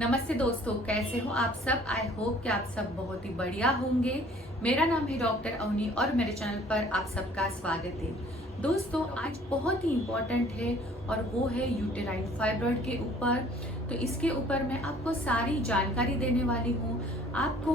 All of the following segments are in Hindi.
नमस्ते दोस्तों, कैसे हो आप सब। आई होप कि आप सब बहुत ही बढ़िया होंगे। मेरा नाम है डॉक्टर अवनी और मेरे चैनल पर आप सबका स्वागत है। दोस्तों, आज बहुत ही इम्पोर्टेंट है और वो है यूटेराइन फाइब्रॉइड के ऊपर। तो इसके ऊपर मैं आपको सारी जानकारी देने वाली हूँ। आपको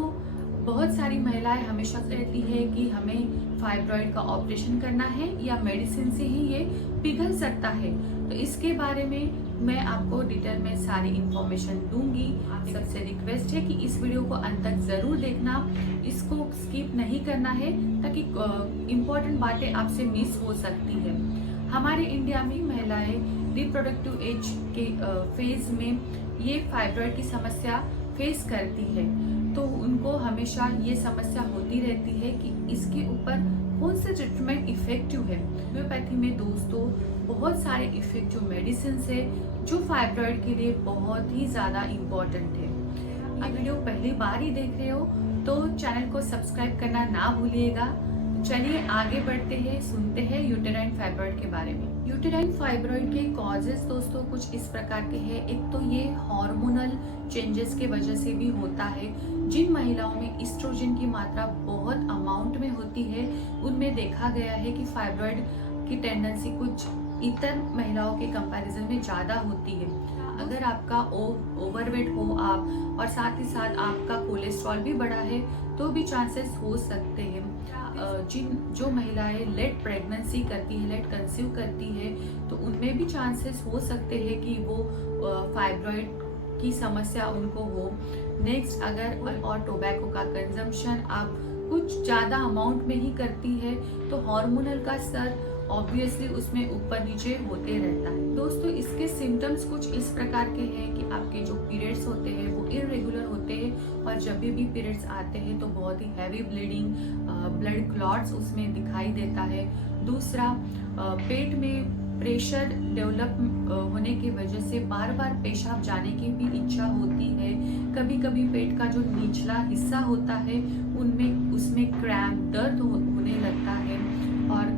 बहुत सारी महिलाएं हमेशा कहती है कि हमें फाइब्रॉइड का ऑपरेशन करना है या मेडिसिन से ही ये पिघल सकता है। तो इसके बारे में मैं आपको डिटेल में सारी इंफॉर्मेशन दूंगी। आप सबसे रिक्वेस्ट है कि इस वीडियो को अंत तक जरूर देखना, इसको स्किप नहीं करना है ताकि इम्पोर्टेंट बातें आपसे मिस हो सकती है। हमारे इंडिया में महिलाएं रिप्रोडक्टिव एज के फेज में ये फाइब्रॉइड की समस्या फेस करती है, तो उनको हमेशा ये समस्या होती रहती है कि इसके ऊपर कौन सा ट्रीटमेंट इफेक्टिव है। होम्योपैथी में दोस्तों बहुत सारे इफेक्टिव मेडिसिन है जो फाइब्रॉइड के लिए बहुत ही ज़्यादा इम्पोर्टेंट है। आप वीडियो पहली बार ही देख रहे हो तो चैनल को सब्सक्राइब करना ना भूलिएगा। चलिए आगे बढ़ते हैं, सुनते हैं यूटेराइन फाइब्रॉइड के बारे में। यूटेराइन फाइब्रॉइड के कॉजेस दोस्तों कुछ इस प्रकार के हैं। एक तो ये हार्मोनल चेंजेस के वजह से भी होता है। जिन महिलाओं में एस्ट्रोजन की मात्रा बहुत अमाउंट में होती है उनमें देखा गया है कि फाइब्रॉइड की टेंडेंसी कुछ इतर महिलाओं के कंपैरिजन में ज़्यादा होती है। अगर आपका ओवरवेट हो आप और साथ ही साथ आपका कोलेस्ट्रॉल भी बढ़ा है तो भी चांसेस हो सकते हैं। जो महिलाएं लेट प्रेगनेंसी करती है, लेट कंसीव करती है, तो उनमें भी चांसेस हो सकते हैं कि वो फाइब्रॉइड की समस्या उनको हो। नेक्स्ट, अगर और टोबैको का कंजम्पशन आप कुछ ज़्यादा अमाउंट में ही करती है तो हार्मोनल का स्तर ऑब्वियसली उसमें ऊपर नीचे होते रहता है। दोस्तों, इसके सिम्टम्स कुछ इस प्रकार के हैं कि आपके जो पीरियड्स होते हैं वो इरेगुलर होते हैं और जब भी पीरियड्स आते हैं तो बहुत ही हैवी ब्लीडिंग, ब्लड क्लॉट्स उसमें दिखाई देता है। दूसरा, पेट में प्रेशर डेवलप होने की वजह से बार बार पेशाब जाने की भी इच्छा होती है। कभी कभी पेट का जो निचला हिस्सा होता है उसमें क्रैम्प, दर्द होने लगता है। और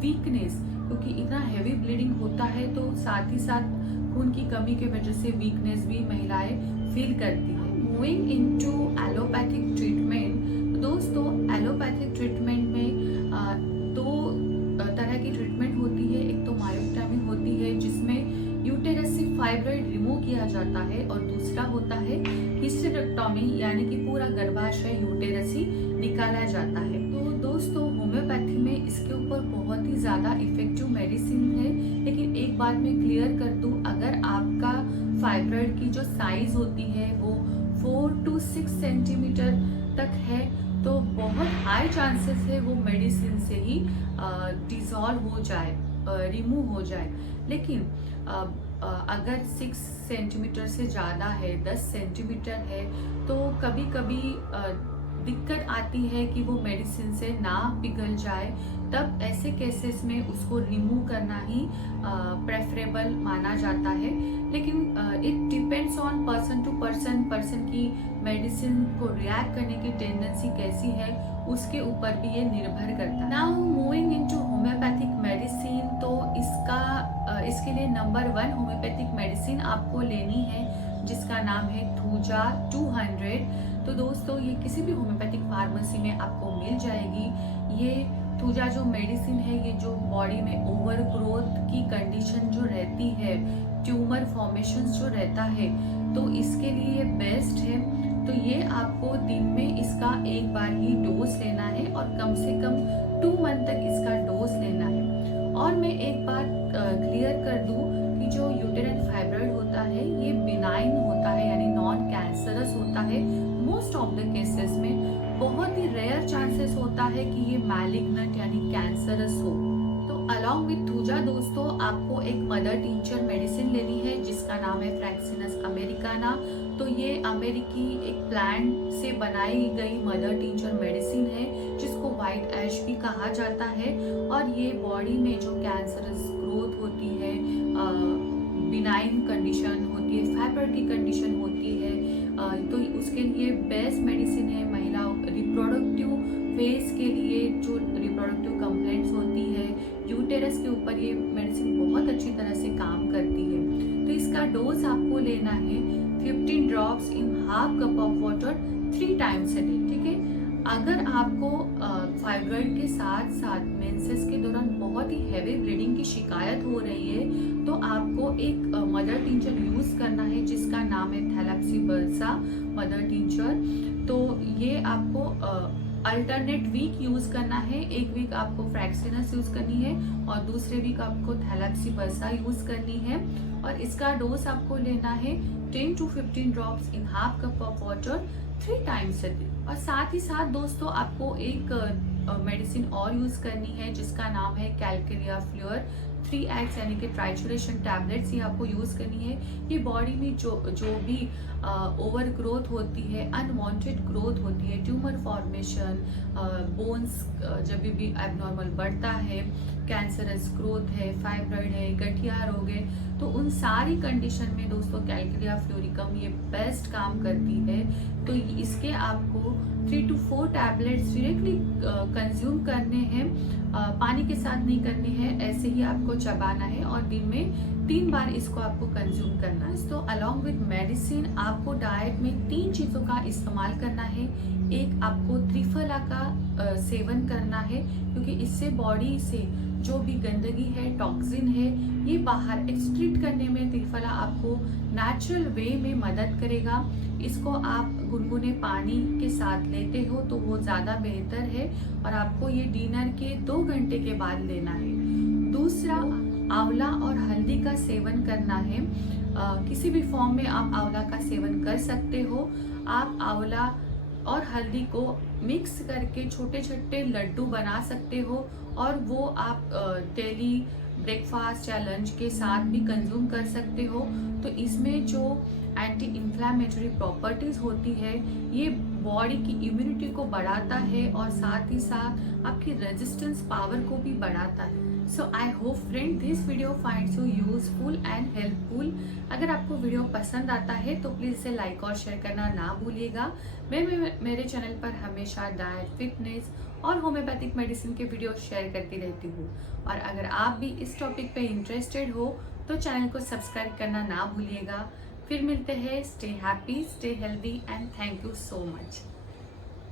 वीकनेस, क्योंकि इतना हैवी ब्लीडिंग होता है तो साथ ही साथ खून की कमी की वजह से वीकनेस भी महिलाएं फील करती है। मूविंग इनटू एलोपैथिक ट्रीटमेंट, दोस्तों एलोपैथिक ट्रीटमेंट में दो तरह की ट्रीटमेंट होती है। एक तो मायोक्टोमी होती है जिसमें यूटेरस से फाइब्रॉइड रिमूव किया जाता है और दूसरा होता है हिस्टेरेक्टोमी, यानी कि पूरा गर्भाशय यूटेरस ही निकाला जाता है। तो दोस्तों, होम्योपैथी में इसके ऊपर बहुत ही ज़्यादा इफेक्टिव मेडिसिन है। लेकिन एक बात मैं क्लियर कर दूं, अगर आपका फाइब्रॉइड की जो साइज होती है वो 4 to 6 सेंटीमीटर तक है तो बहुत हाई चांसेस है वो मेडिसिन से ही डिसॉल्व हो जाए, रिमूव हो जाए। लेकिन अगर 6 सेंटीमीटर से ज़्यादा है, 10 सेंटीमीटर है, तो कभी कभी दिक्कत आती है कि वो मेडिसिन से ना पिघल जाए। तब ऐसे केसेस में उसको रिमूव करना ही प्रेफरेबल माना जाता है। लेकिन it depends on person to person, person की मेडिसिन को रिएक्ट करने की टेंडेंसी कैसी है उसके ऊपर भी ये निर्भर करता है। Now moving into homeopathic medicine, तो इसके लिए नंबर 1 होम्योपैथिक मेडिसिन आपको लेनी है जिसका नाम है थूजा 200। तो दोस्तों, ये किसी भी होम्योपैथिक फार्मेसी में आपको मिल जाएगी। ये थूजा जो मेडिसिन है, ये जो बॉडी में ओवर ग्रोथ की कंडीशन जो रहती है, ट्यूमर फॉर्मेशन जो रहता है, तो इसके लिए बेस्ट है। तो ये आपको दिन में इसका एक बार ही डोज लेना है और कम से कम 2 मंथ तक इसका डोज लेना है। और मैं एक बात क्लियर कर दूं कि जो यूटेराइन फाइब्रॉइड होता है ये बिनाइन होता है, यानी नॉन कैंसरस होता है। मोस्ट ऑफ द केसेस में बहुत ही रेयर चांसेस होता है कि ये मैलिग्नेंट यानी कैंसरस हो। तो अलॉन्ग विथ थूजा दोस्तों, आपको एक मदर टिंचर मेडिसिन लेनी है जिसका नाम है फ्रैक्सिनस अमेरिकाना। तो ये अमेरिकी एक प्लांट से बनाई गई मदर टिंचर मेडिसिन है जिसको व्हाइट ऐश भी कहा जाता है। और ये बॉडी में जो कैंसरस ग्रोथ होती है, बिनाइन कंडीशन होती है, फाइब्रॉइड की कंडीशन होती है, तो उसके लिए बेस्ट मेडिसिन है। महिला रिप्रोडक्टिव फेज के लिए जो रिप्रोडक्टिव कंप्लेंट्स होती है, यूटेरस के ऊपर ये मेडिसिन बहुत अच्छी तरह से काम करती है। तो इसका डोज आपको लेना है 15 drops in half cup of water 3 times a day. ठीक है, अगर आपको फाइब्रॉइड के साथ साथ मेंसेस के दौरान बहुत ही हैवी ब्लीडिंग की शिकायत हो रही है तो आपको एक मदर टिंचर यूज करना है जिसका नाम है थैलेप्सिबल्सा मदर टिंचर। तो ये आपको अल्टरनेट वीक यूज करना है। एक वीक आपको फ्रैक्सिनस यूज करनी है और दूसरे वीक आपको थैलेप्सिबल्सा यूज करनी है। और इसका डोज आपको लेना है 10 to 15 drops in half cup of water 3 times a day. और साथ ही साथ दोस्तों आपको एक मेडिसिन और यूज करनी है जिसका नाम है कैलकेरिया फ्लोर 3x यानी कि ट्राइचुरेशन टैबलेट्स। ये आपको यूज करनी है। ये बॉडी में जो भी ओवर ग्रोथ होती है, अनवांटेड ग्रोथ होती है, ट्यूमर फॉर्मेशन, बोन्स जब भी एबनॉर्मल बढ़ता है, कैंसरस ग्रोथ है, फाइब्रॉइड है, गठिया रोग है, तो उन सारी कंडीशन में दोस्तों कैलकेरिया फ्लोरिकम ये बेस्ट काम करती है। तो इसके आपको 3 to 4 टैबलेट्स डायरेक्टली कंज्यूम करने हैं, पानी के साथ नहीं करनी है, ऐसे ही आपको चबाना है और दिन में 3 बार इसको आपको कंज्यूम करना है। तो अलोंग विद मेडिसिन आपको डाइट में 3 चीज़ों का इस्तेमाल करना है। एक आपको त्रिफला का सेवन करना है क्योंकि इससे बॉडी से जो भी गंदगी है, टॉक्सिन है, ये बाहर एक्सक्रीट करने में त्रिफला आपको नेचुरल वे में मदद करेगा। इसको आप गुनगुने पानी के साथ लेते हो तो वो ज़्यादा बेहतर है और आपको ये डिनर के 2 घंटे के बाद लेना है। दूसरा, आंवला और हल्दी का सेवन करना है। किसी भी फॉर्म में आप आंवला का सेवन कर सकते हो। आप आंवला और हल्दी को मिक्स करके छोटे छोटे लड्डू बना सकते हो और वो आप डेली ब्रेकफास्ट या लंच के साथ भी कंज्यूम कर सकते हो। तो इसमें जो एंटी इन्फ्लामेटरी प्रॉपर्टीज होती है ये बॉडी की इम्यूनिटी को बढ़ाता है और साथ ही साथ आपकी रेजिस्टेंस पावर को भी बढ़ाता है। So I hope friend this video finds you useful and helpful. अगर आपको वीडियो पसंद आता है तो प्लीज़ इसे लाइक और शेयर करना ना भूलिएगा। मैं मेरे चैनल पर हमेशा डाइट, फिटनेस और होम्योपैथिक मेडिसिन के वीडियो शेयर करती रहती हूँ। और अगर आप भी इस टॉपिक पे इंटरेस्टेड हो तो चैनल को सब्सक्राइब करना ना भूलिएगा। फिर मिलते हैं। Stay happy, stay healthy and thank you so much.